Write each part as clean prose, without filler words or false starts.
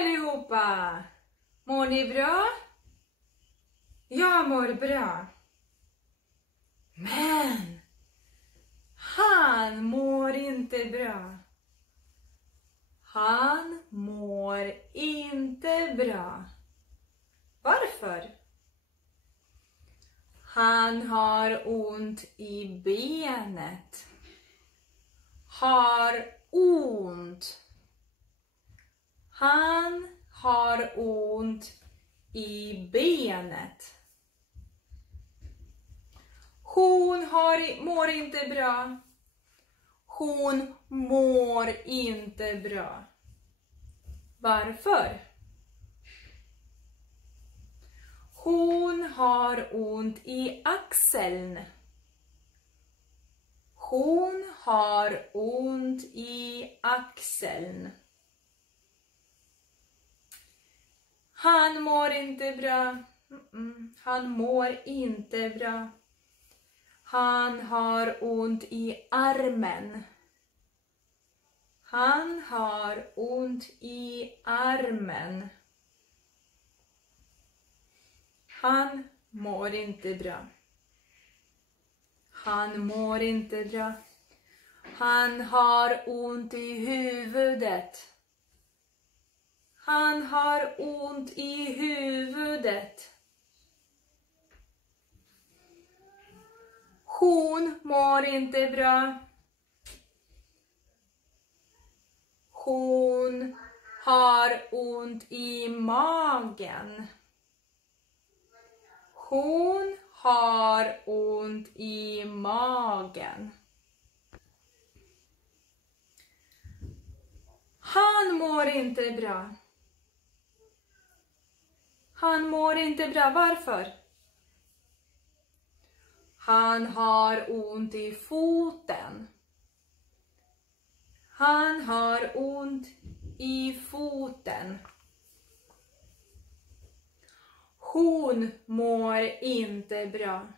allihopa! Mår ni bra? Jag mår bra. Men han mår inte bra. Han mår inte bra. Varför? Han har ont i benet. Har ont. Han har ont i benet. Hon mår inte bra. Hon mår inte bra. Varför? Hon har ont i axeln. Hon har ont i axeln. Han mår inte bra. Han mår inte bra. Han har ont i armen. Han har ont i armen. Han mår inte bra. Han mår inte bra. Han har ont i huvudet. Han har ont i huvudet. Hon mår inte bra. Hon har ont i magen. Hon har ont i magen. Han mår inte bra. Han mår inte bra. Varför? Han har ont i foten. Han har ont i foten. Hon mår inte bra.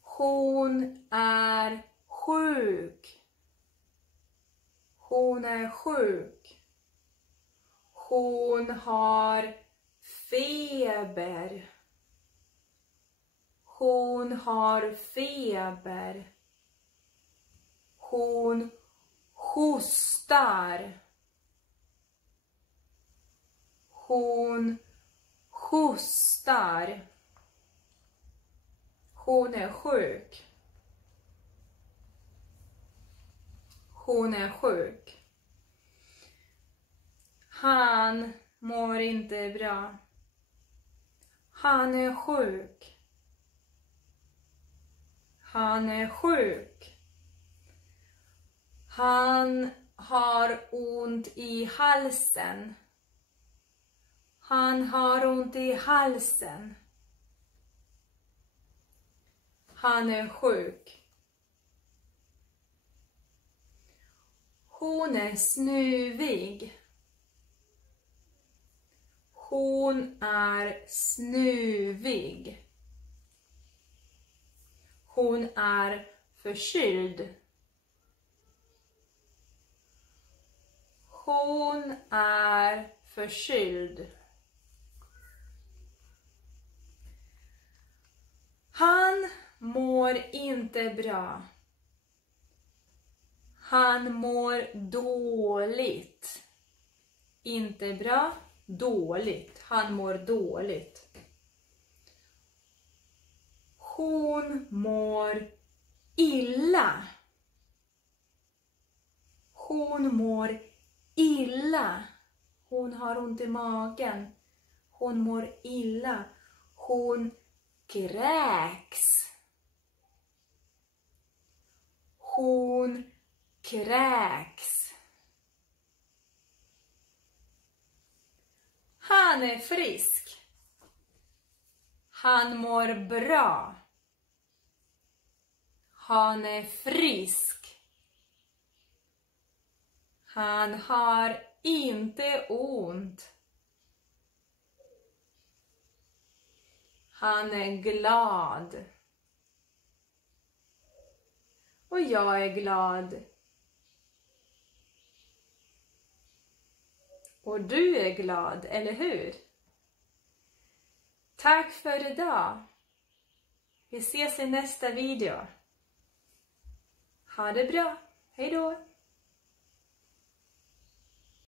Hon är sjuk. Hon är sjuk. Hon har feber. Hon har feber. Hon hostar. Hon hostar. Hon är sjuk. Hon är sjuk. Han mår inte bra. Han är sjuk. Han är sjuk. Han har ont i halsen. Han har ont i halsen. Han är sjuk. Hon är snuvig. Hon är snuvig. Hon är förkyld. Hon är förkyld. Han mår inte bra. Han mår dåligt. Inte bra, dåligt. Han mår dåligt. Hon mår illa. Hon mår illa. Hon har ont i magen. Hon mår illa. Hon kräks. Hon kräks. Han är frisk. Han mår bra. Han är frisk. Han har inte ont. Han är glad. Och jag är glad. Och du är glad, eller hur? Tack för idag. Vi ses i nästa video. Ha det bra. Hej då.